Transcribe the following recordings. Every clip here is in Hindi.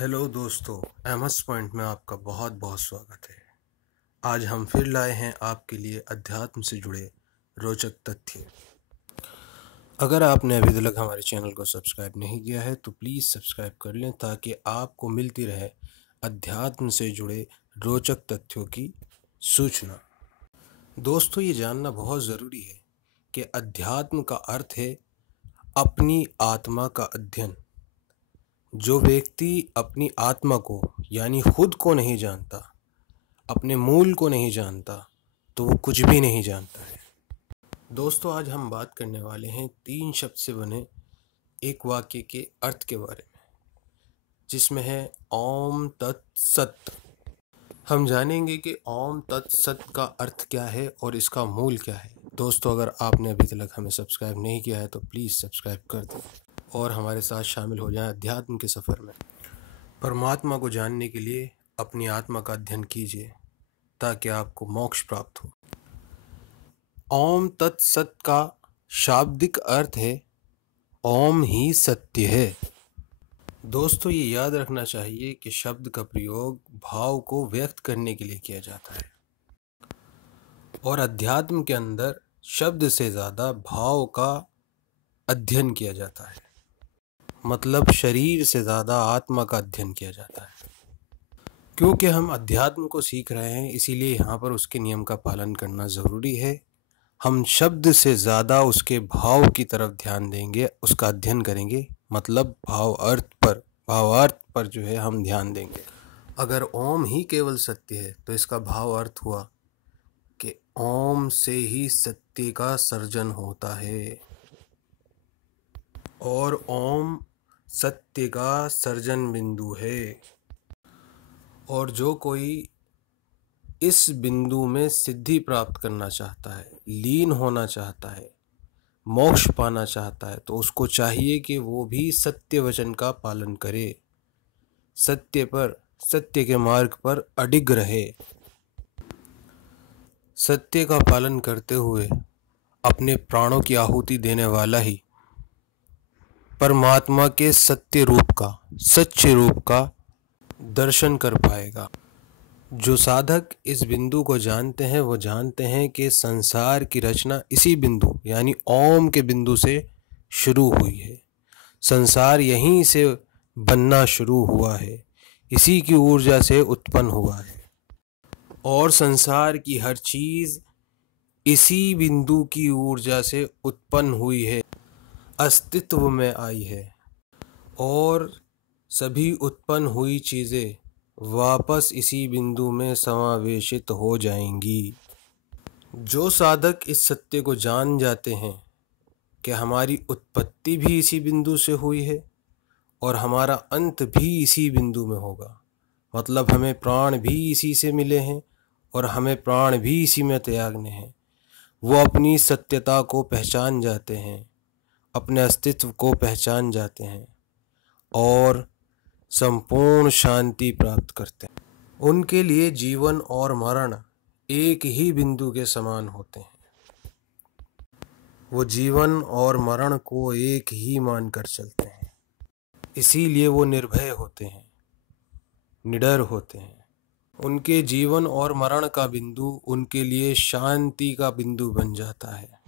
हेलो दोस्तों, एमएस पॉइंट में आपका बहुत बहुत स्वागत है। आज हम फिर लाए हैं आपके लिए अध्यात्म से जुड़े रोचक तथ्य। अगर आपने अभी तक हमारे चैनल को सब्सक्राइब नहीं किया है तो प्लीज़ सब्सक्राइब कर लें ताकि आपको मिलती रहे अध्यात्म से जुड़े रोचक तथ्यों की सूचना। दोस्तों, ये जानना बहुत ज़रूरी है कि अध्यात्म का अर्थ है अपनी आत्मा का अध्ययन। जो व्यक्ति अपनी आत्मा को यानी खुद को नहीं जानता, अपने मूल को नहीं जानता, तो वो कुछ भी नहीं जानता है। दोस्तों, आज हम बात करने वाले हैं 3 शब्द से बने एक वाक्य के अर्थ के बारे में, जिसमें है ओम तत्सत। हम जानेंगे कि ओम तत्सत का अर्थ क्या है और इसका मूल क्या है। दोस्तों, अगर आपने अभी तक हमें सब्सक्राइब नहीं किया है तो प्लीज़ सब्सक्राइब कर दें और हमारे साथ शामिल हो जाएं अध्यात्म के सफ़र में। परमात्मा को जानने के लिए अपनी आत्मा का अध्ययन कीजिए ताकि आपको मोक्ष प्राप्त हो। ओम तत्सत का शाब्दिक अर्थ है ओम ही सत्य है। दोस्तों, ये याद रखना चाहिए कि शब्द का प्रयोग भाव को व्यक्त करने के लिए किया जाता है और अध्यात्म के अंदर शब्द से ज़्यादा भाव का अध्ययन किया जाता है। मतलब शरीर से ज़्यादा आत्मा का अध्ययन किया जाता है। क्योंकि हम अध्यात्म को सीख रहे हैं, इसीलिए यहाँ पर उसके नियम का पालन करना ज़रूरी है। हम शब्द से ज़्यादा उसके भाव की तरफ ध्यान देंगे, उसका अध्ययन करेंगे। मतलब भावार्थ पर जो है हम ध्यान देंगे। अगर ओम ही केवल सत्य है तो इसका भाव अर्थ हुआ कि ओम से ही सत्य का सर्जन होता है और ओम सत्य का सर्जन बिंदु है। और जो कोई इस बिंदु में सिद्धि प्राप्त करना चाहता है, लीन होना चाहता है, मोक्ष पाना चाहता है, तो उसको चाहिए कि वो भी सत्य वचन का पालन करे, सत्य के मार्ग पर अडिग रहे। सत्य का पालन करते हुए अपने प्राणों की आहुति देने वाला ही परमात्मा के सच्चे रूप का दर्शन कर पाएगा। जो साधक इस बिंदु को जानते हैं वो जानते हैं कि संसार की रचना इसी बिंदु यानी ओम के बिंदु से शुरू हुई है। संसार यहीं से बनना शुरू हुआ है, इसी की ऊर्जा से उत्पन्न हुआ है और संसार की हर चीज़ इसी बिंदु की ऊर्जा से उत्पन्न हुई है, अस्तित्व में आई है और सभी उत्पन्न हुई चीज़ें वापस इसी बिंदु में समावेशित हो जाएंगी। जो साधक इस सत्य को जान जाते हैं कि हमारी उत्पत्ति भी इसी बिंदु से हुई है और हमारा अंत भी इसी बिंदु में होगा, मतलब हमें प्राण भी इसी से मिले हैं और हमें प्राण भी इसी में त्यागने हैं, वो अपनी सत्यता को पहचान जाते हैं, अपने अस्तित्व को पहचान जाते हैं और संपूर्ण शांति प्राप्त करते हैं। उनके लिए जीवन और मरण एक ही बिंदु के समान होते हैं। वो जीवन और मरण को एक ही मानकर चलते हैं, इसीलिए वो निर्भय होते हैं, निडर होते हैं। उनके जीवन और मरण का बिंदु उनके लिए शांति का बिंदु बन जाता है।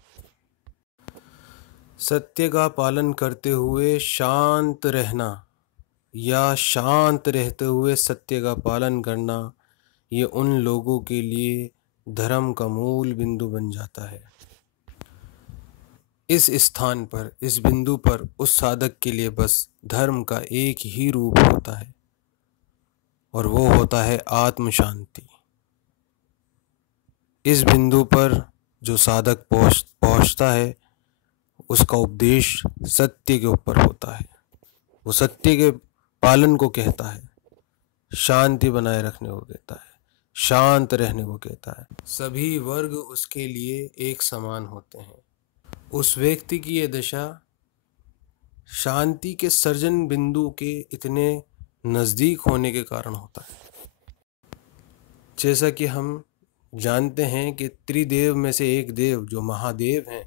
सत्य का पालन करते हुए शांत रहना या शांत रहते हुए सत्य का पालन करना, ये उन लोगों के लिए धर्म का मूल बिंदु बन जाता है। इस स्थान पर, इस बिंदु पर उस साधक के लिए बस धर्म का एक ही रूप होता है और वो होता है आत्म शांति। इस बिंदु पर जो साधक पहुंचता है उसका उपदेश सत्य के ऊपर होता है। वो सत्य के पालन को कहता है, शांति बनाए रखने को कहता है, शांत रहने को कहता है। सभी वर्ग उसके लिए एक समान होते हैं। उस व्यक्ति की यह दशा शांति के सर्जन बिंदु के इतने नज़दीक होने के कारण होता है। जैसा कि हम जानते हैं कि त्रिदेव में से एक देव जो महादेव हैं,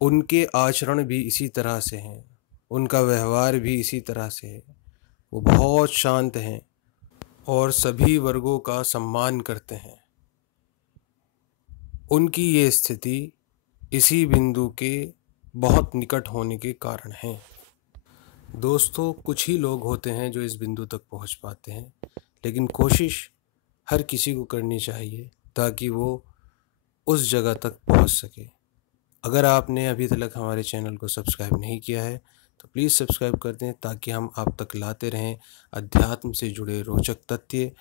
उनके आचरण भी इसी तरह से हैं, उनका व्यवहार भी इसी तरह से है। वो बहुत शांत हैं और सभी वर्गों का सम्मान करते हैं। उनकी ये स्थिति इसी बिंदु के बहुत निकट होने के कारण है। दोस्तों, कुछ ही लोग होते हैं जो इस बिंदु तक पहुंच पाते हैं, लेकिन कोशिश हर किसी को करनी चाहिए ताकि वो उस जगह तक पहुंच सके। अगर आपने अभी तक हमारे चैनल को सब्सक्राइब नहीं किया है तो प्लीज़ सब्सक्राइब कर दें ताकि हम आप तक लाते रहें अध्यात्म से जुड़े रोचक तथ्य,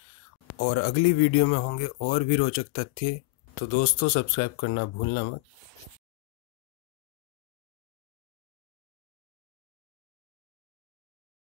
और अगली वीडियो में होंगे और भी रोचक तथ्य। तो दोस्तों, सब्सक्राइब करना भूलना मत।